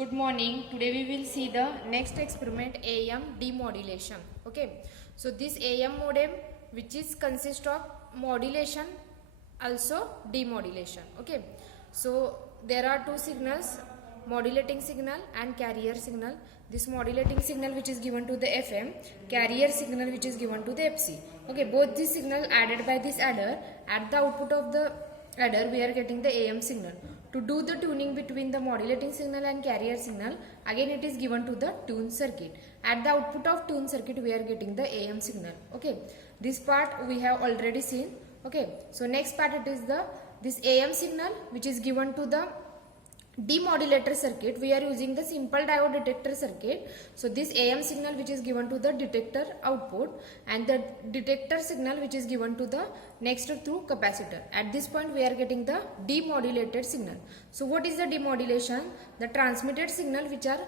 Good morning. Today we will see the next experiment, AM demodulation. Okay. So this AM modem which is consist of modulation also demodulation. Okay. So there are two signals, modulating signal and carrier signal. This modulating signal which is given to the FM, carrier signal which is given to the FC. Okay. Both these signal added by this adder. At the output of the adder we are getting the AM signal. To do the tuning between the modulating signal and carrier signal, again it is given to the tune circuit. At the output of tune circuit we are getting the AM signal. Okay, this part we have already seen. Okay, so next part it is this AM signal which is given to the demodulator circuit. We are using the simple diode detector circuit. So this AM signal which is given to the detector output and the detector signal which is given to the next through capacitor. At this point we are getting the demodulated signal. So what is the demodulation? The transmitted signal which are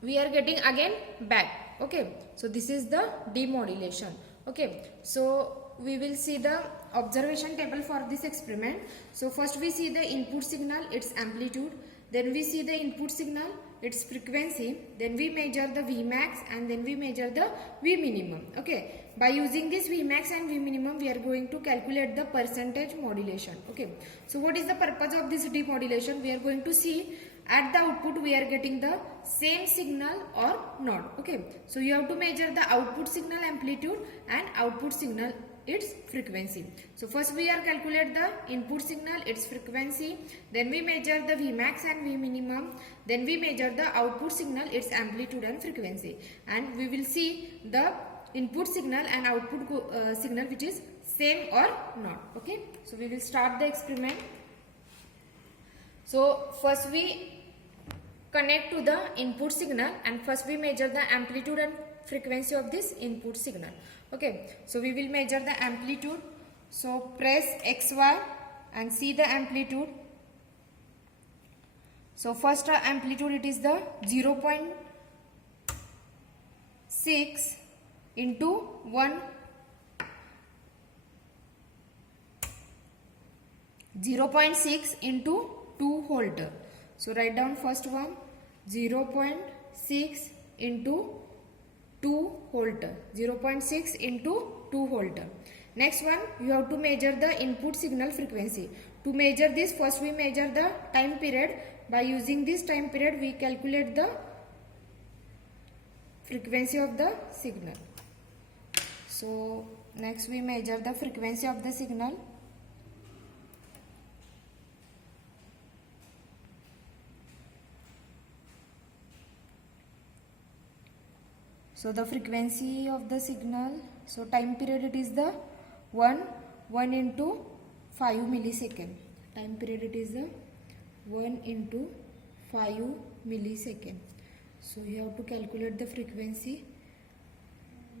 we are getting again back. Okay, so this is the demodulation. Okay, so we will see the observation table for this experiment. So first we see the input signal, its amplitude, then we see the input signal, its frequency, then we measure the Vmax and then we measure the V minimum. Okay, by using this Vmax and V minimum we are going to calculate the percentage modulation. Okay, so what is the purpose of this demodulation? We are going to see at the output we are getting the same signal or not. Okay, so you have to measure the output signal amplitude and output signal its frequency. So first we are calculate the input signal, its frequency, then we measure the Vmax and V minimum, then we measure the output signal, its amplitude and frequency, and we will see the input signal and output signal which is same or not. Okay, so we will start the experiment. So first we connect to the input signal and first we measure the amplitude and frequency of this input signal. Okay, so we will measure the amplitude. So press XY and see the amplitude. So first amplitude it is the 0.6 into 1 0.6 into 2 volt. So write down first one 0.6 into 2 volt, 0.6 into 2 volt. Next one you have to measure the input signal frequency. To measure this first we measure the time period. By using this time period we calculate the frequency of the signal. So next we measure the frequency of the signal. So the frequency of the signal, so time period it is the 1 into 5 millisecond. Time period it is the 1 into 5 millisecond. So you have to calculate the frequency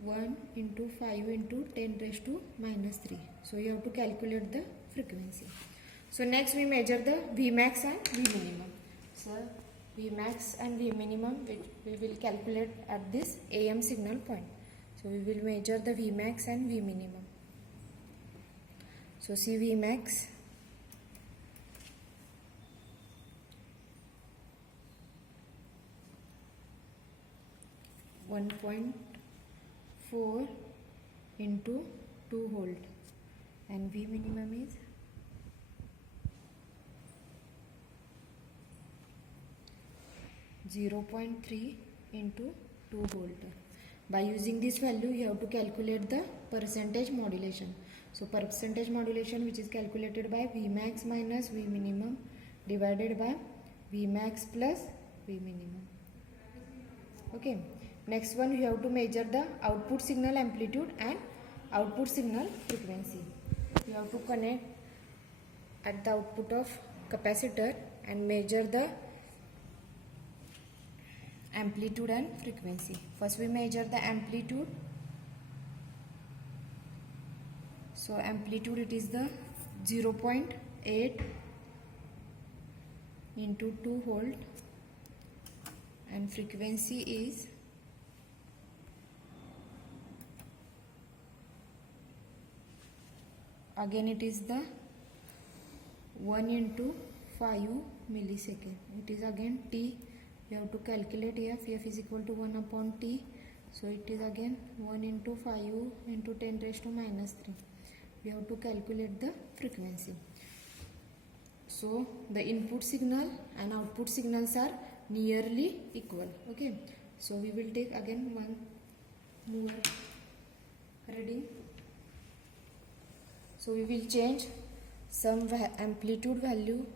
1 into 5 into 10 raised to minus 3. So you have to calculate the frequency. So next we measure the Vmax and V minimum. So Vmax and V minimum which we will calculate at this AM signal point. So we will measure the Vmax and V minimum. So see Vmax, (1.4) into 2 volt and V minimum is 0.3 into 2 volt. By using this value you have to calculate the percentage modulation. So percentage modulation which is calculated by Vmax minus V minimum divided by Vmax plus V minimum. Okay, next one you have to measure the output signal amplitude and output signal frequency. You have to connect at the output of capacitor and measure the amplitude and frequency. First we measure the amplitude. So amplitude it is the 0.8 into 2 volt and frequency is again it is the 1 into 5 millisecond. It is again T we have to calculate f is equal to 1 upon t. So it is again 1 into 5 into 10 raised to minus 3. We have to calculate the frequency. So the input signal and output signals are nearly equal. Okay, so we will take again one more reading. So we will change some amplitude value.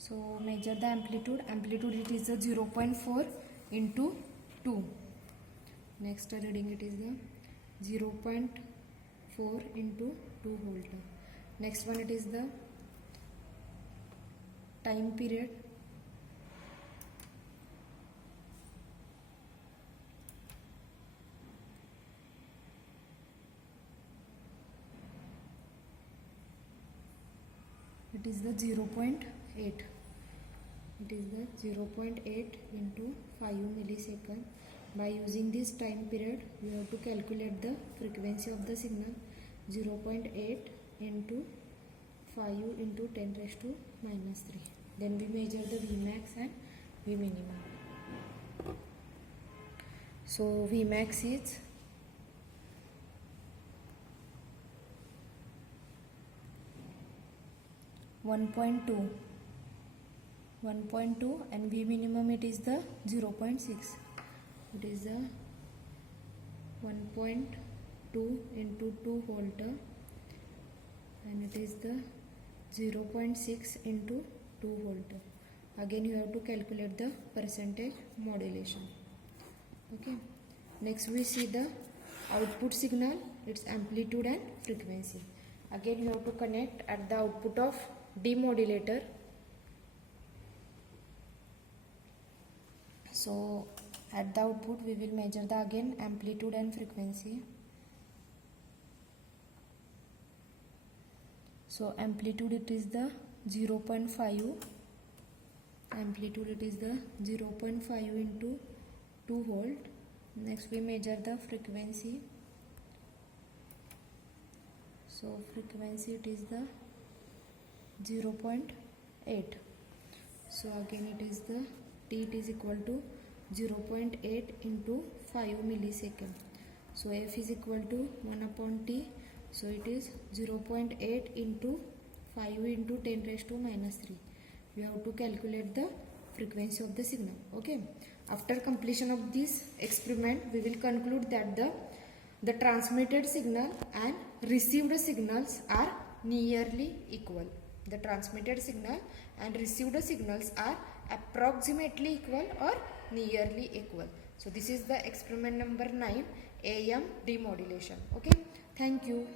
So measure the amplitude. Amplitude it is the 0.4 into 2. Next reading it is the 0.4 into 2 volt. Next one it is the time period. It is the 0.8. It is the 0.8 into 5 millisecond. By using this time period, we have to calculate the frequency of the signal. 0.8 into 5 into 10 raised to minus 3. Then we measure the Vmax and Vminimum. So Vmax is 1.2 and V minimum it is the 0.6. It is the 1.2 into 2 volt and it is the 0.6 into 2 volt. Again you have to calculate the percentage modulation. Okay. Next we see the output signal, its amplitude and frequency. Again you have to connect at the output of demodulator. So at the output we will measure the again amplitude and frequency. So amplitude it is the 0.5. Amplitude it is the 0.5 into 2 volt. Next we measure the frequency. So frequency it is the 0.8. So again it is the t it is equal to 0.8 into 5 millisecond. So f is equal to 1 upon t. So it is 0.8 into 5 into 10 raised to minus 3. We have to calculate the frequency of the signal. Okay. After completion of this experiment, we will conclude that the transmitted signal and received signals are nearly equal. The transmitted signal and received signals are approximately equal or nearly equal. So this is the experiment number 9, AM demodulation. Okay. Thank you.